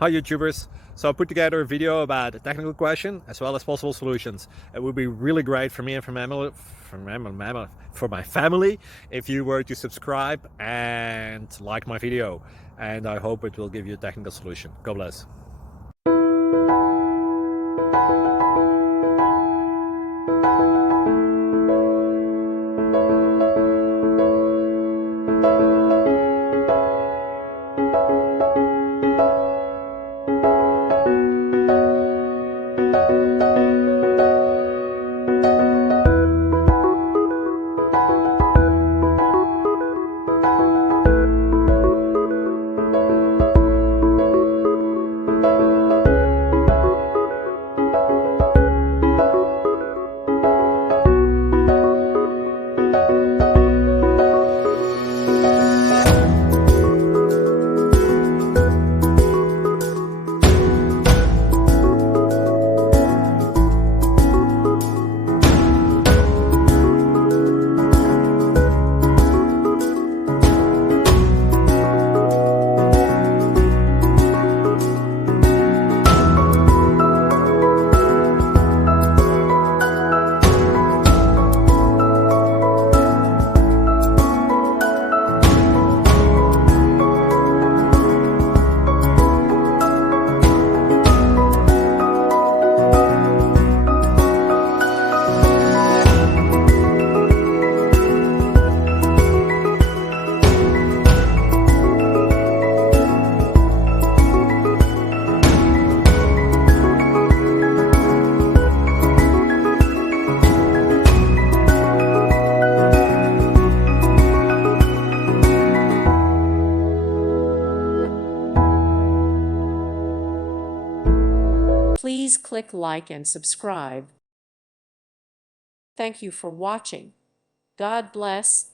Hi YouTubers! So I put together a video about a technical question as well as possible solutions. It would be really great for me and for my family if you were to subscribe and like my video, and I hope it will give you a technical solution. God bless. Please click like and subscribe. Thank you for watching. God bless.